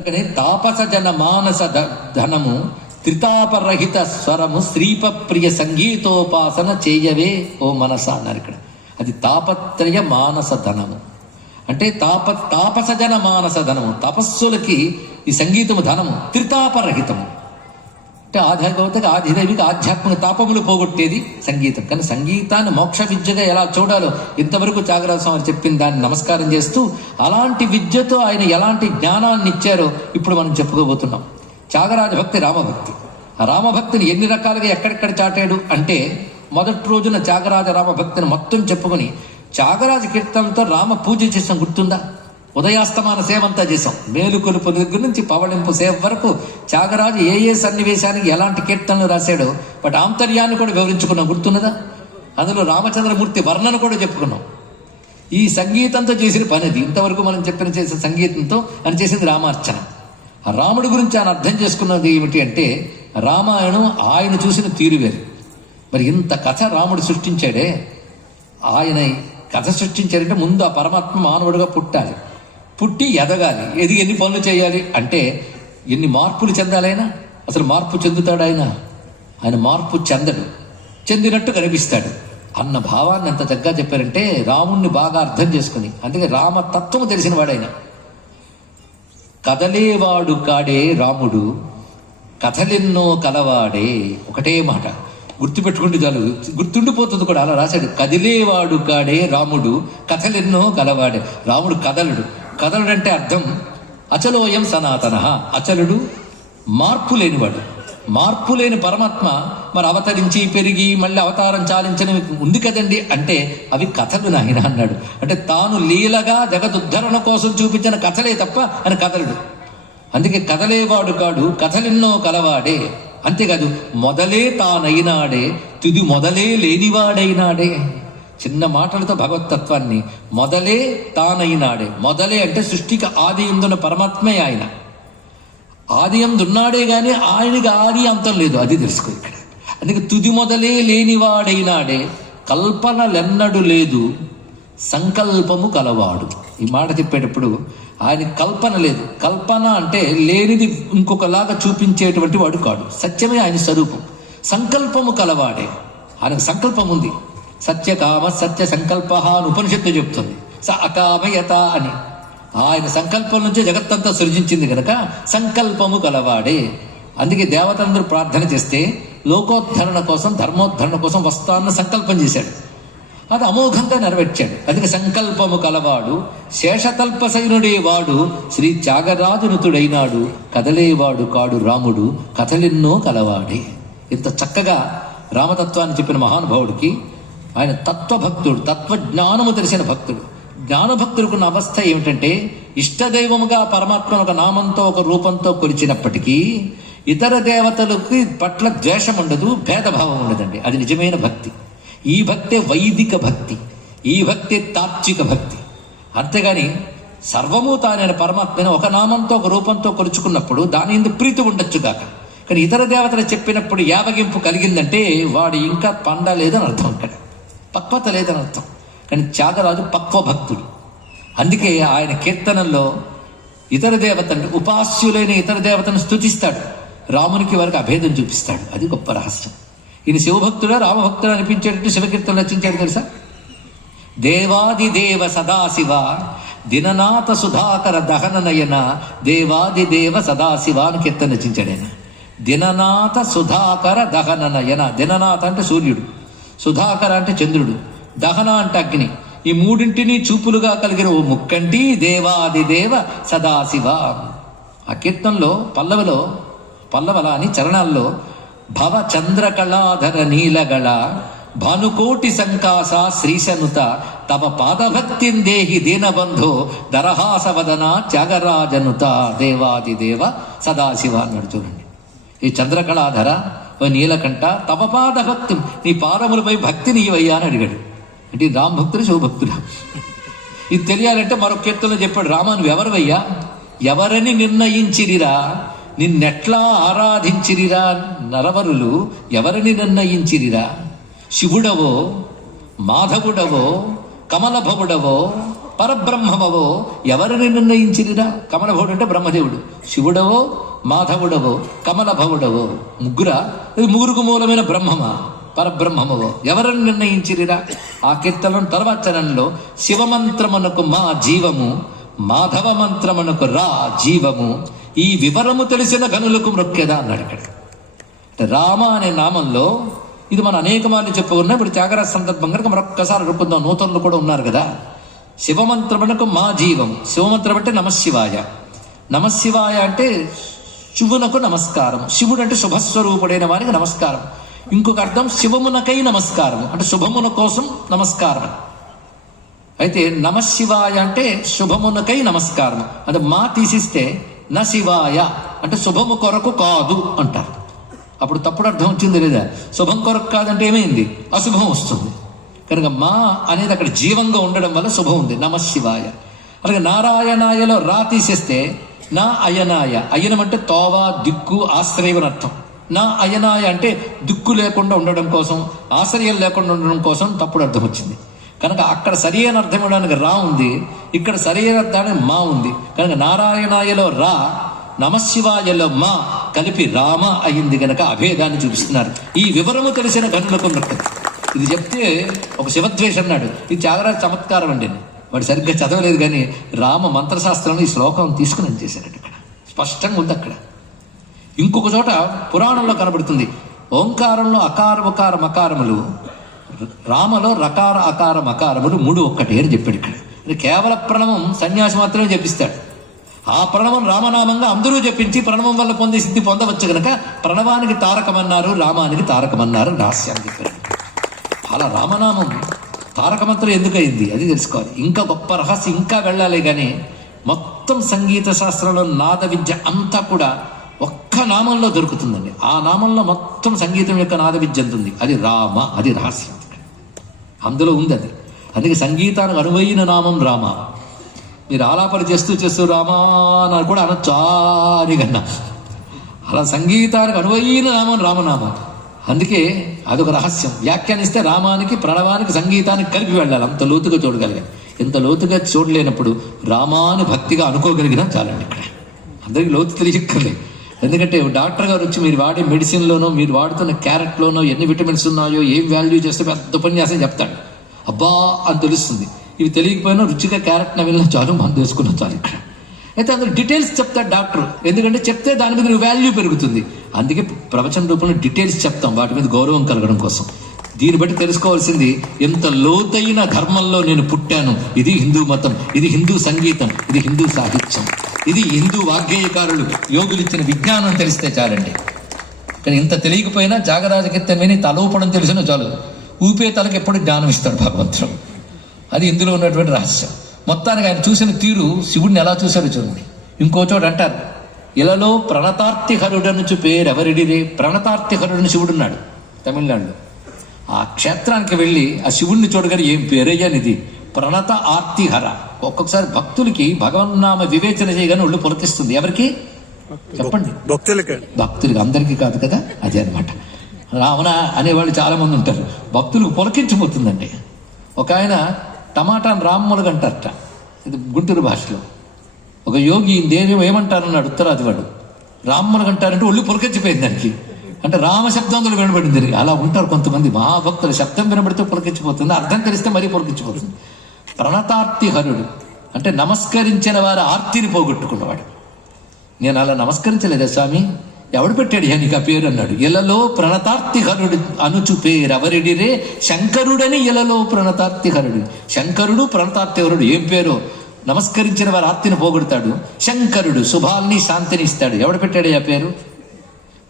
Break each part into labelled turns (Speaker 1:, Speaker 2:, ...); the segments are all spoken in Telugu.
Speaker 1: అందుకని తాపస జన మానస ధనము త్రితాపరహిత స్వరము శ్రీప ప్రియ సంగీతోపాసన చేయవే ఓ మనస అన్నారు ఇక్కడ. అది తాపత్రయ మానస ధనము. అంటే తాప తాపస జన మానస ధనము. తపస్సులకి ఈ సంగీతము ధనము త్రితాపరహితము. అంటే ఆధ్యాత్మిక ఆధిదైవిక ఆధ్యాత్మిక తాపములు పోగొట్టేది సంగీతం. కానీ సంగీతాన్ని మోక్ష విద్యగా ఎలా చూడాలో ఇంతవరకు త్యాగరాజ స్వామి చెప్పిన దాన్ని నమస్కారం చేస్తూ అలాంటి విద్యతో ఆయన ఎలాంటి జ్ఞానాన్ని ఇచ్చారో ఇప్పుడు మనం చెప్పుకోబోతున్నాం. త్యాగరాజ భక్తి రామభక్తి. ఆ రామభక్తిని ఎన్ని రకాలుగా ఎక్కడెక్కడ చాటాడు అంటే మొదటి రోజున త్యాగరాజ రామభక్తిని మొత్తం చెప్పుకొని త్యాగరాజ కీర్తనతో రామ పూజ చేసాం గుర్తుందా? ఉదయాస్తమాన సేవంతా చేసాం మేలుకొలుపు దగ్గర నుంచి పవళింపు సేవ వరకు త్యాగరాజు ఏ ఏ సన్నివేశానికి ఎలాంటి కీర్తనలు రాశాడో వాటి ఆంతర్యాన్ని కూడా వివరించుకున్నాం. గుర్తున్నదా? అందులో రామచంద్రమూర్తి వర్ణన కూడా చెప్పుకున్నాం. ఈ సంగీతంతో చేసిన పని అది ఇంతవరకు మనం చెప్పిన చేసిన సంగీతంతో అని చేసింది రామార్చన. ఆ రాముడి గురించి ఆయన అర్థం చేసుకున్నది ఏమిటి అంటే రామాయణం ఆయన చూసిన తీరు వేరు. మరి ఇంత కథ రాముడు సృష్టించాడే? ఆయన కథ సృష్టించారంటే ముందు ఆ పరమాత్మ మానవుడిగా పుట్టాలి. పుట్టి ఎదగాలి. ఎదిగి ఎన్ని పనులు చేయాలి? అంటే ఎన్ని మార్పులు చెందాలైనా? అసలు మార్పు చెందుతాడు ఆయన ఆయన మార్పు చెందడు. చెందినట్టు కనిపిస్తాడు. అన్న భావాన్ని ఎంత చక్కగా చెప్పారంటే రాముణ్ణి బాగా అర్థం చేసుకుని. అందుకే రామ తత్వము తెలిసిన వాడైన. కదలేవాడు కాడే రాముడు కథలెన్నో కలవాడే ఒకటే మాట. గుర్తుపెట్టుకుంటే చాలు. గుర్తుండిపోతుంది కూడా అలా రాశాడు. కదిలేవాడు కాడే రాముడు కథలెన్నో కలవాడే. రాముడు కదలడు. కదలడంటే అర్థం. అచలోయం సనాతన. అచలుడు మార్పు లేనివాడు మార్పు లేని పరమాత్మ మరి అవతరించి పెరిగి మళ్ళీ అవతారం చాలించని ఉంది కదండి. అంటే అవి కథలు నాయన అన్నాడు. అంటే తాను లీలగా జగదుద్ధరణ కోసం చూపించిన కథలే తప్ప అని కథలుడు. అందుకే కథలేవాడు కాడు కథలెన్నో కలవాడే. అంతేకాదు మొదలే తానైనాడే తుది మొదలే లేనివాడైనాడే. చిన్న మాటలతో భగవతత్వాన్ని మొదలే తానైనాడే మొదలే అంటే సృష్టికి ఆది ఎందున్న పరమాత్మే ఆయన. ఆది ఎందున్నాడే కానీ ఆయనకి ఆది అంతం లేదు. అది తెలుసుకో ఇక్కడ. అందుకే తుది మొదలే లేనివాడైనాడే. కల్పనలెన్నడు లేదు. సంకల్పము కలవాడు. ఈ మాట చెప్పేటప్పుడు ఆయన కల్పన లేదు. కల్పన అంటే లేనిది ఇంకొకలాగా చూపించేటువంటి వాడు కాడు. సత్యమే ఆయన స్వరూపం. సంకల్పము కలవాడే. ఆయనకు సంకల్పం ఉంది సత్యకామ సత్య సంకల్ప అని ఉపనిషత్తు చెప్తుంది. స అకామయత అని. ఆయన సంకల్పం నుంచే జగత్తంతా సృజించింది గనక సంకల్పము కలవాడే అందుకే దేవతలందరూ ప్రార్థన చేస్తే లోకోద్ధరణ కోసం ధర్మోద్ధరణ కోసం వస్తాన్న సంకల్పం చేశాడు. అది అమోఘంగా నెరవేర్చాడు. అందుకే సంకల్పము కలవాడు శేషతల్పసైనుడే వాడు శ్రీ త్యాగరాజునుతుడైనాడు కదలేవాడు కాడు రాముడు కథలెన్నో కలవాడే ఇంత చక్కగా రామతత్వాన్ని చెప్పిన మహానుభావుడికి ఆయన తత్వభక్తుడు తత్వజ్ఞానము తెలిసిన భక్తుడు. జ్ఞానభక్తుడికున్న అవస్థ ఏమిటంటే ఇష్టదైవముగా పరమాత్మను ఒక నామంతో ఒక రూపంతో కొలిచినప్పటికీ ఇతర దేవతలకి పట్ల ద్వేషం ఉండదు భేదభావం ఉండదండి అది నిజమైన భక్తి. ఈ భక్తే వైదిక భక్తి. ఈ భక్తి తాత్విక భక్తి. అంతేగాని సర్వము తానైన పరమాత్మని ఒక నామంతో ఒక రూపంతో కొలుచుకున్నప్పుడు దాని ఎందు ప్రీతి ఉండొచ్చు కాక కానీ ఇతర దేవతలు చెప్పినప్పుడు యావగింపు కలిగిందంటే వాడు ఇంకా పండలేదని అర్థం కదా పక్వత లేదని అర్థం కానీ త్యాగరాజు పక్వ భక్తుడు. అందుకే ఆయన కీర్తనల్లో ఇతర దేవతను ఉపాస్యులైన ఇతర దేవతను స్థుతిస్తాడు రామునికి వారికి అభేదం చూపిస్తాడు. అది గొప్ప రహస్యం. ఈయన శివభక్తుడా రామభక్తుడు అనిపించేటట్టు శివకీర్తన రచించాడు తెలుసా? దేవాది దేవ సదాశివ దిననాథ సుధాకర దహన నయన దేవాది దేవ సదాశివ అని కీర్తన రచించాడు ఆయన. దిననాథ సుధాకర దహన నయన దిననాథ అంటే సూర్యుడు. సుధాకర అంటే చంద్రుడు దహన అంటే అగ్ని. ఈ మూడింటిని చూపులుగా కలిగిన ఓ ముక్కంటి దేవాది దేవ సదాశివ. ఆ కీర్తనలో పల్లవిలో పల్లవల అని చరణాల్లో భవ చంద్రకళాధర నీలగళ భానుకోటి సంకాస శ్రీశనుత తమ పాదభక్తిం దేహి దీనబంధో దరహాసవదన త్యాగరాజనుత దేవాది దేవ సదాశివ అన్నాడు చూడండి. ఈ చంద్రకళాధర నీలకంట నీలకంఠ తమ పాదభక్తి నీ పాదములపై భక్తి నీవయ్యా అని అడిగాడు. అంటే రామ్ భక్తుడు శివభక్తుడు ఇది తెలియాలంటే మరొక కీర్తనలో చెప్పాడు రామ నువ్వు ఎవరివయ్యా? ఎవరని నిర్ణయించిరిరా? నిన్నెట్లా ఆరాధించిరిరా? నరవరులు ఎవరిని నిర్ణయించిరిరా? శివుడవో మాధవుడవో కమలభవుడవో పరబ్రహ్మమవో ఎవరిని నిర్ణయించిరిరా? కమలభవుడు అంటే బ్రహ్మదేవుడు. శివుడవో మాధవుడవో కమలభవుడవో ముగ్గురా? ఇది ముగ్గురుకు మూలమైన బ్రహ్మమా? పరబ్రహ్మమవో. ఎవరని నిర్ణయించిరిరా? ఆ కీర్తనం తర్వాత చరణంలో శివమంత్రమునకు మా జీవము మాధవ మంత్రమునకు రా జీవము ఈ వివరము తెలిసిన గనులకు మృక్కెదా అన్నాడు ఇక్కడ. రామ అనే నామంలో ఇది మనం అనేక మార్లు చెప్పుకున్నాం ఇప్పుడు త్యాగరాజ సందర్భం కనుక మరొక్కసారి అనుకుందాం నూతనులు కూడా ఉన్నారు కదా. శివమంత్రమునకు మా జీవం శివమంత్రం అంటే నమశివాయ. నమశివాయ అంటే శివునకు నమస్కారం శివుడు అంటే శుభస్వరూపుడైన వారికి నమస్కారం. ఇంకొక అర్థం శివమునకై నమస్కారం అంటే శుభమున కోసం నమస్కారం. అయితే నమశివాయ అంటే శుభమునకై నమస్కారం అంటే మా తీసిస్తే న శివాయ అంటే శుభము కొరకు కాదు అంటారు. అప్పుడు తప్పుడు అర్థం వచ్చింది లేదా? శుభం కొరకు కాదంటే ఏమైంది? అశుభం వస్తుంది. కనుక మా అనేది అక్కడ జీవంగా ఉండడం వల్ల శుభం ఉంది. నమ శివాయ. అలాగే నారాయణాయలో రా తీసేస్తే నా అయనాయ. అయనం అంటే తోవ దిక్కు ఆశ్రయం అర్థం. నా అయనాయ అంటే దిక్కు లేకుండా ఉండడం కోసం ఆశ్రయం లేకుండా ఉండడం కోసం తప్పుడు అర్థం వచ్చింది. కనుక అక్కడ సరి అయిన అర్థం ఇవ్వడానికి రా ఉంది ఇక్కడ సరి అయిన అర్థానికి మా ఉంది. కనుక నారాయణాయలో రా నమశివాయలో మా కలిపి రామ అయింది కనుక అభేదాన్ని చూపిస్తున్నారు. ఈ వివరము తెలిసిన గనులకు ఉన్నట్టు ఇది చెప్తే ఒక శివద్వేషం అన్నాడు ఇది చాలా చమత్కారం అండి. వాడు సరిగ్గా చదవలేదు కానీ రామ మంత్రశాస్త్రంలో ఈ శ్లోకం తీసుకుని చేశారట ఇక్కడ. స్పష్టంగా ఉంది అక్కడ. ఇంకొక చోట పురాణంలో కనబడుతుంది. ఓంకారంలో అకార ఉకార మకారములు రామలో రకార అకార మకారములు మూడు ఒక్కటే అని చెప్పాడు ఇక్కడ. కేవల ప్రణవం సన్యాసి మాత్రమే చెప్పిస్తాడు ఆ ప్రణవం రామనామంగా అందరూ చెప్పించి ప్రణవం వల్ల పొందే సిద్ధి పొందవచ్చు కనుక ప్రణవానికి తారకమన్నారు రామానికి తారకమన్నారు రహస్యాన్ని చెప్పారు అలా రామనామం తారకమంత్రం ఎందుకయింది? అది తెలుసుకోవాలి. ఇంకా గొప్ప రహస్యం ఇంకా వెళ్ళాలి కానీ మొత్తం సంగీత శాస్త్రంలో నాద విద్య అంతా కూడా ఒక్క నామంలో దొరుకుతుందండి. ఆ నామంలో మొత్తం సంగీతం యొక్క నాద విద్య ఉంది? అది రామ అది రహస్యం. అందులో ఉంది అది. అందుకే సంగీతానికి అనువైన నామం రామ. మీరు ఆలాపన చేస్తూ చేస్తూ రామా అని కూడా అనొచ్చు అని కన్నా అలా సంగీతానికి అనువైన నామం రామనామం. అందుకే అదొక రహస్యం. వ్యాఖ్యానిస్తే రామానికి ప్రణవానికి సంగీతానికి కలిపి వెళ్ళాలి. అంత లోతుగా చూడగలిగాలి ఇంత లోతుగా చూడలేనప్పుడు రామాను భక్తిగా అనుకోగలిగినా చాలండి ఇక్కడ. అందరికీ లోతు తెలియక్కర్లేదు ఎందుకంటే డాక్టర్ గారు వచ్చి మీరు వాడే మెడిసిన్లోనో మీరు వాడుతున్న క్యారెట్లోనో ఎన్ని విటమిన్స్ ఉన్నాయో ఏం వాల్యూ చేస్తే పెద్ద ఉపన్యాసం చెప్తాడు. అబ్బా అని తెలుస్తుంది. ఇవి తెలియకపోయినా రుచిగా క్యారెట్ నవ్వినా చాలు మనం వేసుకున్నా చాలు ఇక్కడ. అయితే అందులో డీటెయిల్స్ చెప్తాడు డాక్టర్. ఎందుకంటే చెప్తే దాని మీద వాల్యూ పెరుగుతుంది. అందుకే ప్రవచన రూపంలో డీటెయిల్స్ చెప్తాం వాటి మీద గౌరవం కలగడం కోసం. దీన్ని బట్టి తెలుసుకోవాల్సింది ఎంత లోతైన ధర్మంలో నేను పుట్టాను ఇది హిందూ మతం ఇది హిందూ సంగీతం ఇది హిందూ సాహిత్యం ఇది హిందూ వాగ్గేయకారులు యోగులు ఇచ్చిన విజ్ఞానం తెలిస్తే చాలండి. కానీ ఇంత తెలియకపోయినా జాగరాజకీర్తం విని తలూపడం తెలిసిన చాలు. ఊపే తలకు ఎప్పుడు జ్ఞానం ఇస్తాడు భగవంతుడు. అది ఇందులో ఉన్నటువంటి రహస్యం. మొత్తానికి ఆయన చూసిన తీరు శివుడిని ఎలా చూశారో చూడండి. ఇంకో చోట అంటారు ఇలాలో ప్రణతార్తిహరుడనుచు పేరెవరిడిరే? ప్రణతార్తిహరుడని శివుడున్నాడు తమిళనాడులో. ఆ క్షేత్రానికి వెళ్ళి ఆ శివుణ్ణి చూడగానే ఏం పేరయ్యానిది ప్రణత ఆర్తిహర ఒక్కొక్కసారి భక్తులకి భగవన్నామ వివేచన చేయగానే ఒళ్ళు పులకిస్తుంది ఎవరికి? చెప్పండి.
Speaker 2: భక్తులకి.
Speaker 1: భక్తులకి అందరికీ కాదు కదా? అదే అనమాట రావణ అనేవాళ్ళు చాలా మంది ఉంటారు. భక్తులకు పులకించిపోతుందండి. ఒక ఆయన టమాటాను రామ్మలుగా అంటారట. ఇది గుంటూరు భాషలో. ఒక యోగి దేవి ఏమంటారన్నాడు ఉత్తరాది వాడు. రామ్మలుగా అంటారంటే ఒళ్ళు పులకించిపోయింది దానికి. అంటే రామ శబ్దంలో వినబడింది అలా ఉంటారు కొంతమంది మహాభక్తులు. శబ్దం వినబడితే పులకించిపోతుంది. అర్థం తెలిస్తే మరీ పులకించిపోతుంది. ప్రణతార్తి హరుడు. అంటే నమస్కరించిన వారి ఆర్తిని పోగొట్టుకున్నవాడు. నేను అలా నమస్కరించలేదా స్వామి? ఎవడు పెట్టాడు ఇహ నీకు ఆ పేరు అన్నాడు. ఇలలో ప్రణతార్తిహరుడు అనుచు పేరు ఎవరిడిరే శంకరుడని ఇలలో ప్రణతార్తిహరుడు శంకరుడు ప్రణతార్తిహరుడు ఏం పేరు? నమస్కరించిన వారి ఆత్తిని పోగొడతాడు. శంకరుడు శుభాల్ని శాంతిని ఇస్తాడు ఎవడు పెట్టాడు ఆ పేరు?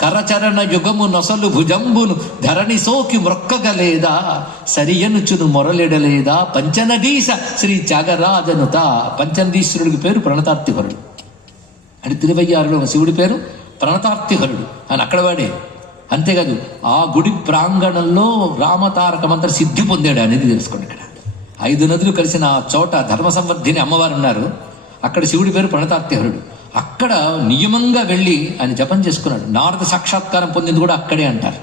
Speaker 1: కరచరణ యుగము నొసలు భుజంబును ధరణి సోకి మ్రొక్కగలేదా? సరియనుచును మొరలెడలేదా? పంచనదీశ శ్రీ త్యాగరాజనుత పంచనదీశ్వరుడికి పేరు ప్రణతార్థిహరుడు. అంటే తిరువయ్యారులో ఉన్న శివుడి పేరు ప్రణతార్థిహరుడు. అని అక్కడ వాడే. అంతేకాదు ఆ గుడి ప్రాంగణంలో రామతారక మంత్ర సిద్ధి పొందాడు అనేది తెలుసుకోండి ఇక్కడ. ఐదు నదులు కలిసిన ఆ చోట ధర్మ సంవర్ధిని అమ్మవారు ఉన్నారు. అక్కడ శివుడి పేరు ప్రణతార్తిహరుడు అక్కడ నియమంగా వెళ్ళి ఆయన జపం చేసుకున్నాడు. నారద సాక్షాత్కారం పొందింది కూడా అక్కడే అంటారు.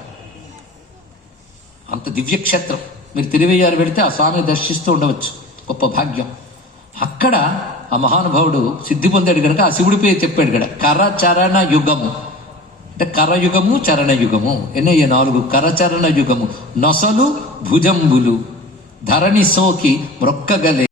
Speaker 1: అంత దివ్యక్షేత్రం. మీరు తిరువయ్యారు వెళితే ఆ స్వామిని దర్శిస్తూ ఉండవచ్చు. గొప్ప భాగ్యం. అక్కడ ఆ మహానుభావుడు సిద్ధి పొందాడు కనుక ఆ శివుడి పేరు చెప్పాడు కదా కరచరణ యుగము. అంటే కరయుగము చరణయుగము ఎన్నయ్య నాలుగు? కరచరణ యుగము. నొసలు భుజంబులు. ధరణి సోకి మ్రొక్కగలే